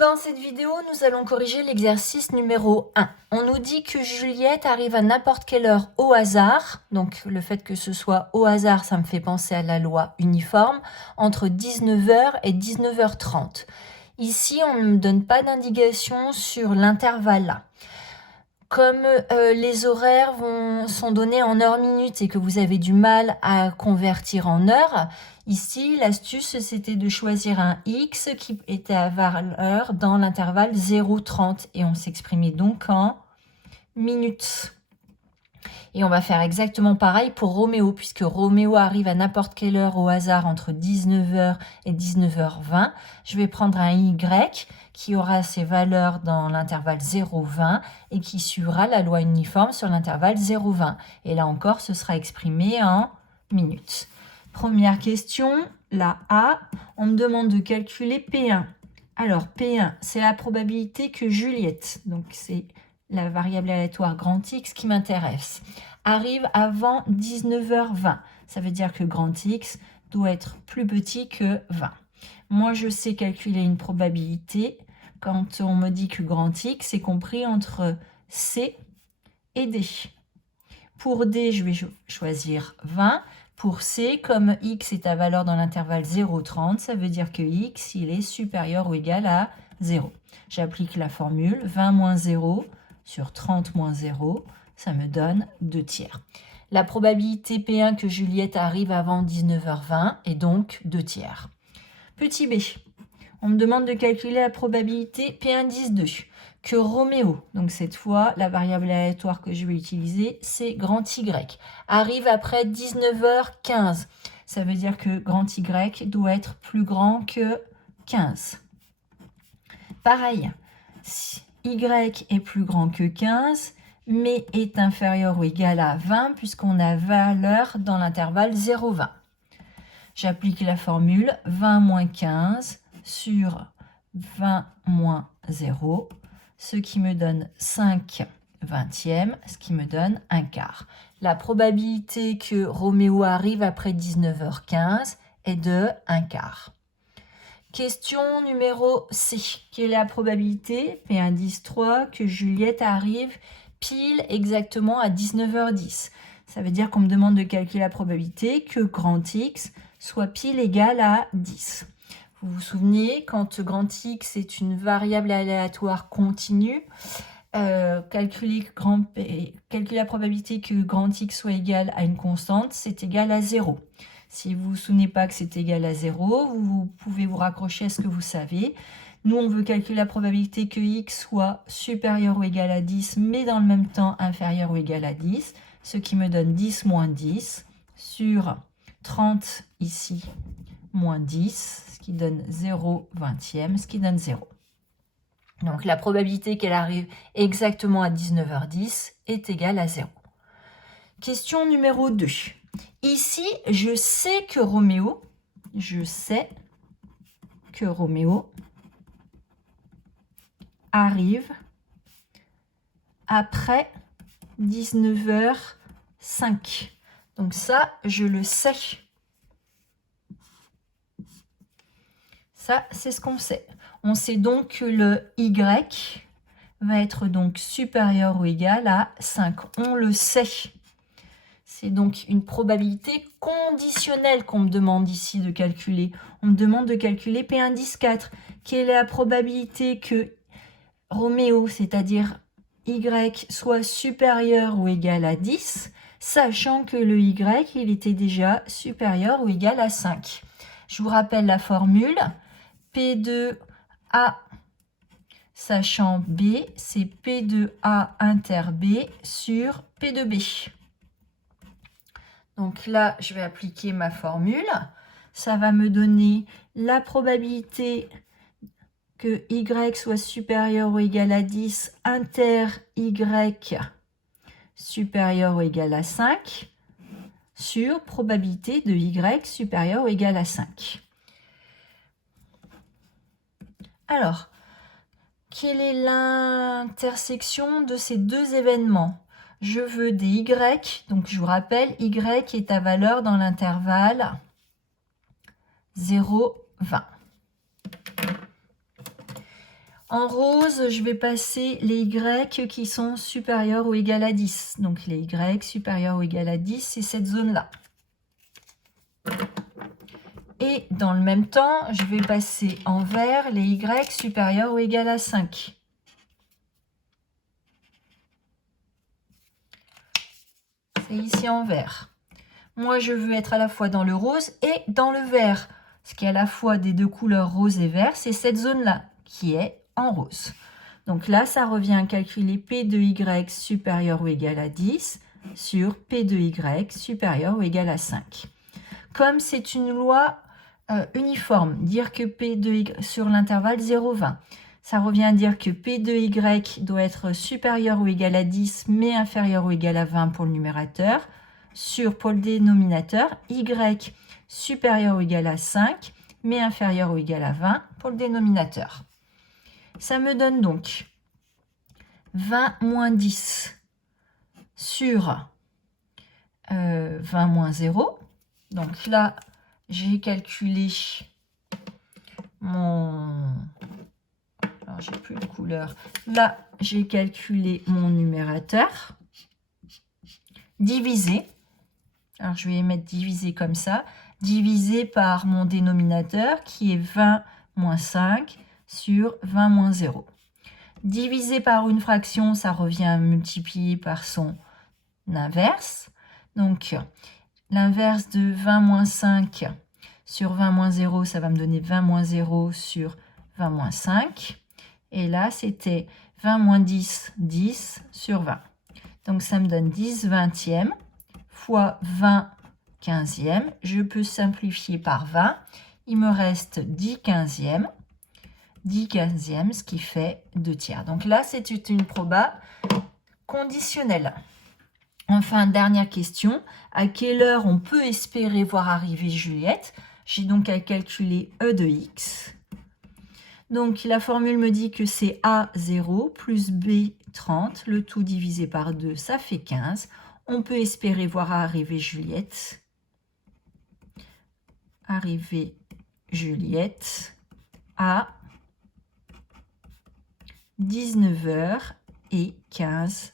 Dans cette vidéo, nous allons corriger l'exercice numéro 1. On nous dit que Juliette arrive à n'importe quelle heure au hasard. Donc le fait que ce soit au hasard, ça me fait penser à la loi uniforme, entre 19h et 19h30. Ici, on ne me donne pas d'indication sur l'intervalle là. Comme les horaires sont donnés en heures minutes et que vous avez du mal à convertir en heures, ici, l'astuce, c'était de choisir un X qui était à valeur dans l'intervalle 0,30 et on s'exprimait donc en minutes. Et on va faire exactement pareil pour Roméo, puisque Roméo arrive à n'importe quelle heure au hasard entre 19h et 19h20. Je vais prendre un Y qui aura ses valeurs dans l'intervalle 0,20 et qui suivra la loi uniforme sur l'intervalle 0,20. Et là encore, ce sera exprimé en minutes. Première question, la A, on me demande de calculer P1. Alors, P1, c'est la probabilité que Juliette, donc c'est la variable aléatoire grand X qui m'intéresse, arrive avant 19h20. Ça veut dire que grand X doit être plus petit que 20. Moi, je sais calculer une probabilité quand on me dit que grand X est compris entre C et D. Pour D, je vais choisir 20. Pour C, comme X est à valeur dans l'intervalle 0,30, ça veut dire que X, il est supérieur ou égal à 0. J'applique la formule 20 moins 0 sur 30 moins 0, ça me donne 2 tiers. La probabilité P1 que Juliette arrive avant 19h20 est donc 2 tiers. Petit b, on me demande de calculer la probabilité P1 10 2, que Roméo, donc cette fois la variable aléatoire que je vais utiliser, c'est grand Y, arrive après 19h15. Ça veut dire que grand Y doit être plus grand que 15. Pareil, si Y est plus grand que 15, mais est inférieur ou égal à 20 puisqu'on a valeur dans l'intervalle 0,20. J'applique la formule 20 moins 15 sur 20 moins 0, ce qui me donne 5 vingtièmes, ce qui me donne un quart. La probabilité que Roméo arrive après 19h15 est de 1 quart. Question numéro C. Quelle est la probabilité, P1 10 3, que Juliette arrive pile exactement à 19h10? Ça veut dire qu'on me demande de calculer la probabilité que grand X soit pile égal à 10. Vous vous souvenez, quand grand X est une variable aléatoire continue, calculer la probabilité que grand X soit égal à une constante, c'est égal à 0. Si vous ne vous souvenez pas que c'est égal à 0, vous pouvez vous raccrocher à ce que vous savez. Nous, on veut calculer la probabilité que x soit supérieur ou égal à 10, mais dans le même temps inférieur ou égal à 10, ce qui me donne 10 moins 10 sur 30 ici, moins 10, ce qui donne 0 vingtième, ce qui donne 0. Donc la probabilité qu'elle arrive exactement à 19h10 est égale à 0. Question numéro 2. Ici, je sais que Roméo arrive après 19h05. Donc ça, je le sais. Ça, c'est ce qu'on sait. On sait donc que le Y va être donc supérieur ou égal à 5. On le sait. C'est donc une probabilité conditionnelle qu'on me demande ici de calculer. On me demande de calculer P1 10 4. Quelle est la probabilité que Roméo, c'est-à-dire Y, soit supérieur ou égal à 10, sachant que le Y, il était déjà supérieur ou égal à 5. Je vous rappelle la formule. P2A sachant B, c'est P2A inter B sur P2B. Donc là, je vais appliquer ma formule. Ça va me donner la probabilité que Y soit supérieur ou égal à 10 inter Y supérieur ou égal à 5 sur probabilité de Y supérieur ou égal à 5. Alors, quelle est l'intersection de ces deux événements? Je veux des Y, donc je vous rappelle, Y est à valeur dans l'intervalle 0, 20. En rose, je vais passer les Y qui sont supérieurs ou égales à 10. Donc les Y supérieurs ou égales à 10, c'est cette zone-là. Et dans le même temps, je vais passer en vert les Y supérieurs ou égales à 5. C'est ici en vert. Moi, je veux être à la fois dans le rose et dans le vert. Ce qui est à la fois des deux couleurs rose et vert, c'est cette zone-là qui est en rose. Donc là, ça revient à calculer P de Y supérieur ou égal à 10 sur P de Y supérieur ou égal à 5. Comme c'est une loi uniforme, dire que P de Y sur l'intervalle 0,20, ça revient à dire que P de Y doit être supérieur ou égal à 10 mais inférieur ou égal à 20 pour le numérateur, sur pour le dénominateur, Y supérieur ou égal à 5 mais inférieur ou égal à 20 pour le dénominateur. Ça me donne donc 20 moins 10 sur 20 moins 0. Donc là, j'ai calculé mon... Alors, j'ai plus de couleur. Là, j'ai calculé mon numérateur. Divisé. Alors, je vais mettre divisé comme ça. Divisé par mon dénominateur qui est 20 moins 5 sur 20 moins 0. Divisé par une fraction, ça revient à multiplier par son inverse. Donc, l'inverse de 20 moins 5 sur 20 moins 0, ça va me donner 20 moins 0 sur 20 moins 5. Et là, c'était 20 moins 10, 10 sur 20. Donc, ça me donne 10 vingtièmes fois 20 quinzièmes. Je peux simplifier par 20. Il me reste 10 quinzièmes. 10 quinzièmes, ce qui fait 2 tiers. Donc là, c'est une proba conditionnelle. Enfin, dernière question. À quelle heure on peut espérer voir arriver Juliette? J'ai donc à calculer E de x. Donc, la formule me dit que c'est A0 plus B 30. Le tout divisé par 2, ça fait 15. On peut espérer voir arriver Juliette. Arriver Juliette à 19h15.